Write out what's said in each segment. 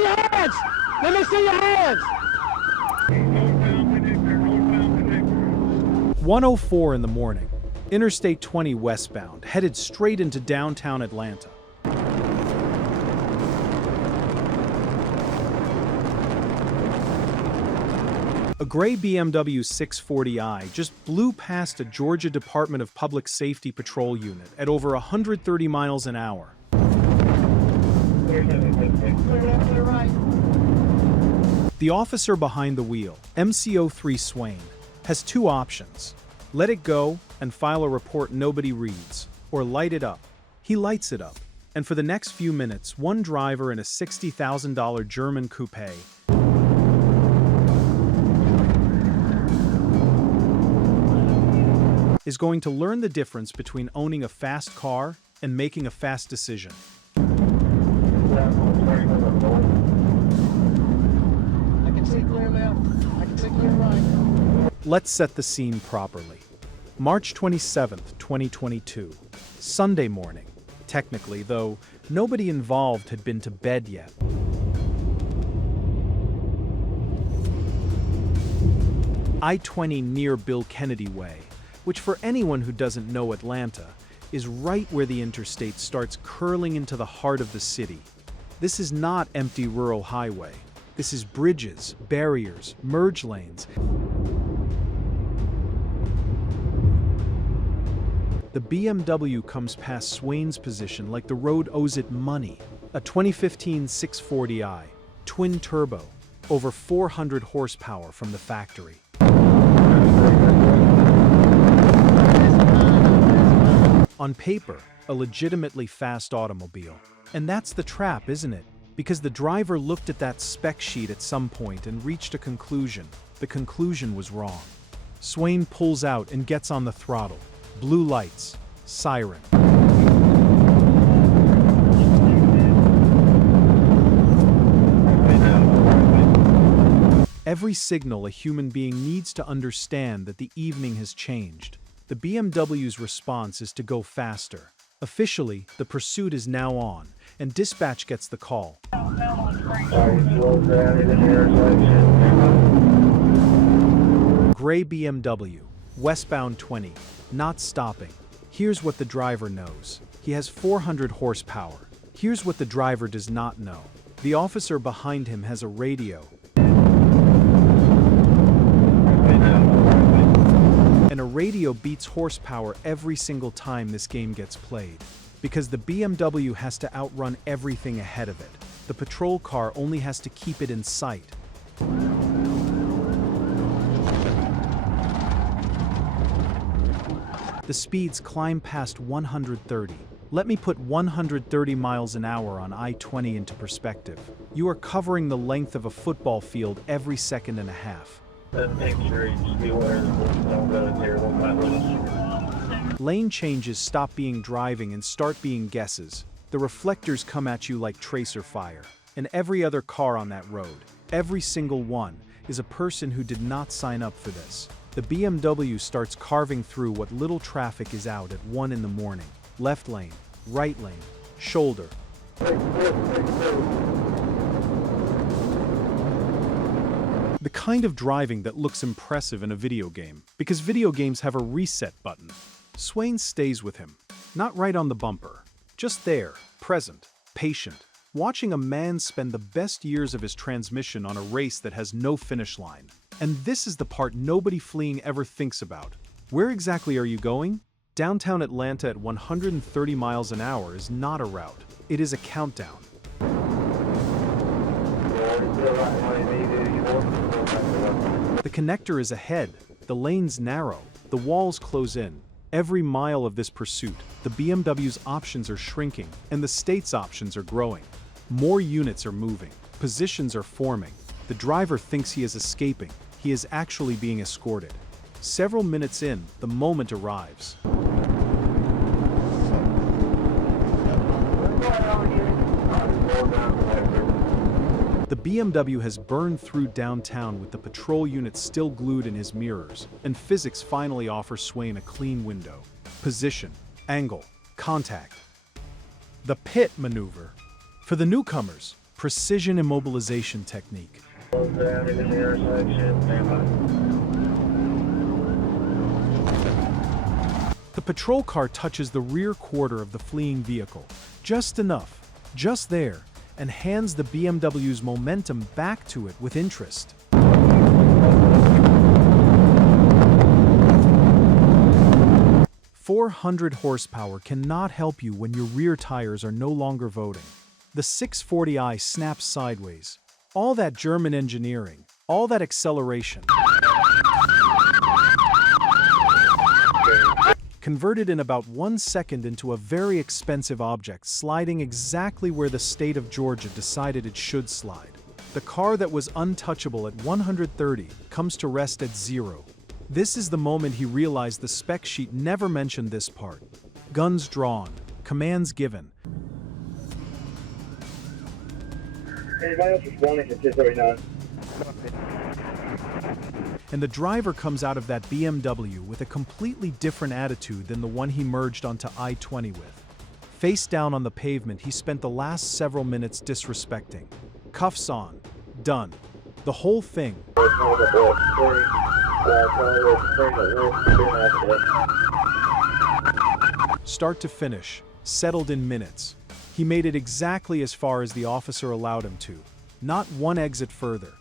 your hands! Let me see your hands! 1:04 in the morning, Interstate 20 westbound, headed straight into downtown Atlanta. A gray BMW 640i just blew past a Georgia Department of Public Safety patrol unit at over 130 miles an hour. The officer behind the wheel, MCO3 Swain, has two options: let it go and file a report nobody reads, or light it up. He lights it up, and for the next few minutes, one driver in a $60,000 German coupe is going to learn the difference between owning a fast car and making a fast decision. I can see clear left. I can see clear right. Let's set the scene properly. March 27th, 2022. Sunday morning. Technically, though, nobody involved had been to bed yet. I-20 near Bill Kennedy Way, which for anyone who doesn't know Atlanta, is right where the interstate starts curling into the heart of the city. This is not empty rural highway. This is bridges, barriers, merge lanes. The BMW comes past Swain's position like the road owes it money. A 2015 640i, twin turbo, over 400 horsepower from the factory. On paper, a legitimately fast automobile. And that's the trap, isn't it? Because the driver looked at that spec sheet at some point and reached a conclusion. The conclusion was wrong. Swain pulls out and gets on the throttle. Blue lights. Siren. Every signal a human being needs to understand that the evening has changed. The BMW's response is to go faster. Officially, the pursuit is now on, and dispatch gets the call. Gray BMW, westbound 20, not stopping. Here's what the driver knows. He has 400 horsepower. Here's what the driver does not know. The officer behind him has a radio. And a radio beats horsepower every single time this game gets played. Because the BMW has to outrun everything ahead of it. The patrol car only has to keep it in sight. The speeds climb past 130. Let me put 130 miles an hour on I-20 into perspective. You are covering the length of a football field every second and a half. Lane changes stop being driving and start being guesses. The reflectors come at you like tracer fire. And every other car on that road, every single one, is a person who did not sign up for this. The BMW starts carving through what little traffic is out at 1 in the morning. Left lane, right lane, shoulder. The kind of driving that looks impressive in a video game, because video games have a reset button. Swain stays with him, not right on the bumper, just there, present, patient, watching a man spend the best years of his transmission on a race that has no finish line. And this is the part nobody fleeing ever thinks about. Where exactly are you going? Downtown Atlanta at 130 miles an hour is not a route. It is a countdown. The connector is ahead, the lanes narrow, the walls close in. Every mile of this pursuit, the BMW's options are shrinking, and the state's options are growing. More units are moving, positions are forming. The driver thinks he is escaping. He is actually being escorted. Several minutes in, the moment arrives. The BMW has burned through downtown with the patrol unit still glued in his mirrors, and physics finally offers Swain a clean window. Position, angle, contact. The pit maneuver. For the newcomers, precision immobilization technique. The patrol car touches the rear quarter of the fleeing vehicle, just enough, just there, and hands the BMW's momentum back to it with interest. "400 horsepower cannot help you when your rear tires are no longer voting. The 640i snaps sideways. All that German engineering, all that acceleration, converted in about 1 second into a very expensive object, sliding exactly where the state of Georgia decided it should slide. The car that was untouchable at 130 comes to rest at 0. This is the moment he realized the spec sheet never mentioned this part. Guns drawn, commands given. Anybody else responding to 239? And the driver comes out of that BMW with a completely different attitude than the one he merged onto I-20 with. Face down on the pavement, he spent the last several minutes disrespecting. Cuffs on. Done. The whole thing. Start to finish, settled in minutes. He made it exactly as far as the officer allowed him to. Not one exit further.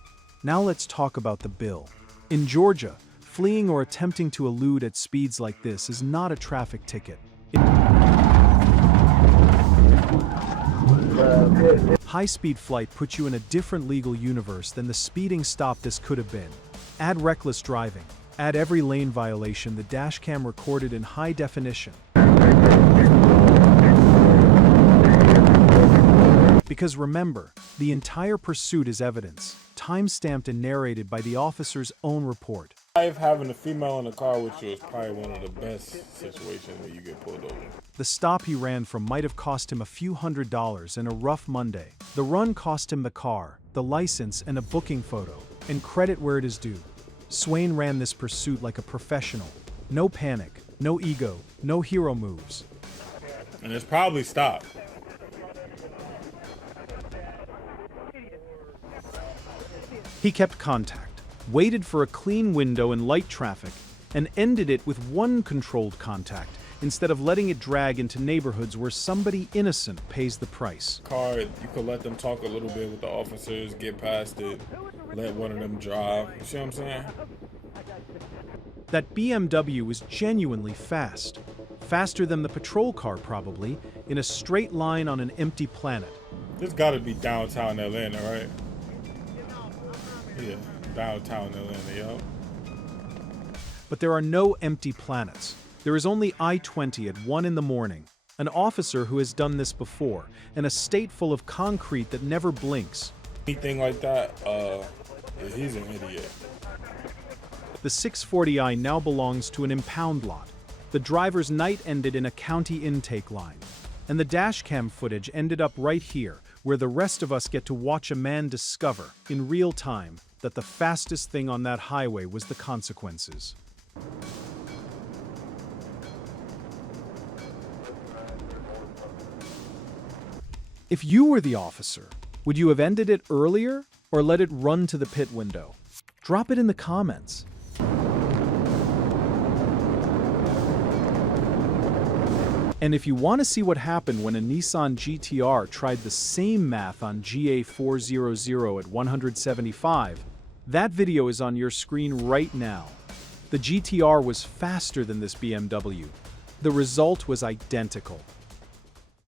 Now let's talk about the bill. In Georgia, fleeing or attempting to elude at speeds like this is not a traffic ticket. High-speed flight puts you in a different legal universe than the speeding stop this could have been. Add reckless driving. Add every lane violation the dashcam recorded in high definition. Because remember, the entire pursuit is evidence, time-stamped and narrated by the officer's own report. Having a female in the car with you is probably one of the best situations where you get pulled over. The stop he ran from might have cost him a few $100s and a rough Monday. The run cost him the car, the license, and a booking photo. And credit where it is due. Swain ran this pursuit like a professional. No panic, no ego, no hero moves. And it's probably stopped. He kept contact, waited for a clean window in light traffic, and ended it with one controlled contact, instead of letting it drag into neighborhoods where somebody innocent pays the price. Car, you could let them talk a little bit with the officers, get past it, let one of them drive. You see what I'm saying? That BMW was genuinely fast. Faster than the patrol car, probably, in a straight line on an empty planet. This gotta be downtown Atlanta, right? Yeah, downtown Atlanta, yo. But there are no empty planets. There is only I-20 at 1 in the morning, an officer who has done this before, and a state full of concrete that never blinks. Anything like that, he's an idiot. The 640i now belongs to an impound lot. The driver's night ended in a county intake line. And the dashcam footage ended up right here, where the rest of us get to watch a man discover, in real time, that the fastest thing on that highway was the consequences. If you were the officer, would you have ended it earlier or let it run to the pit window? Drop it in the comments. And if you want to see what happened when a Nissan GTR tried the same math on GA400 at 175, that video is on your screen right now. The GTR was faster than this BMW. The result was identical.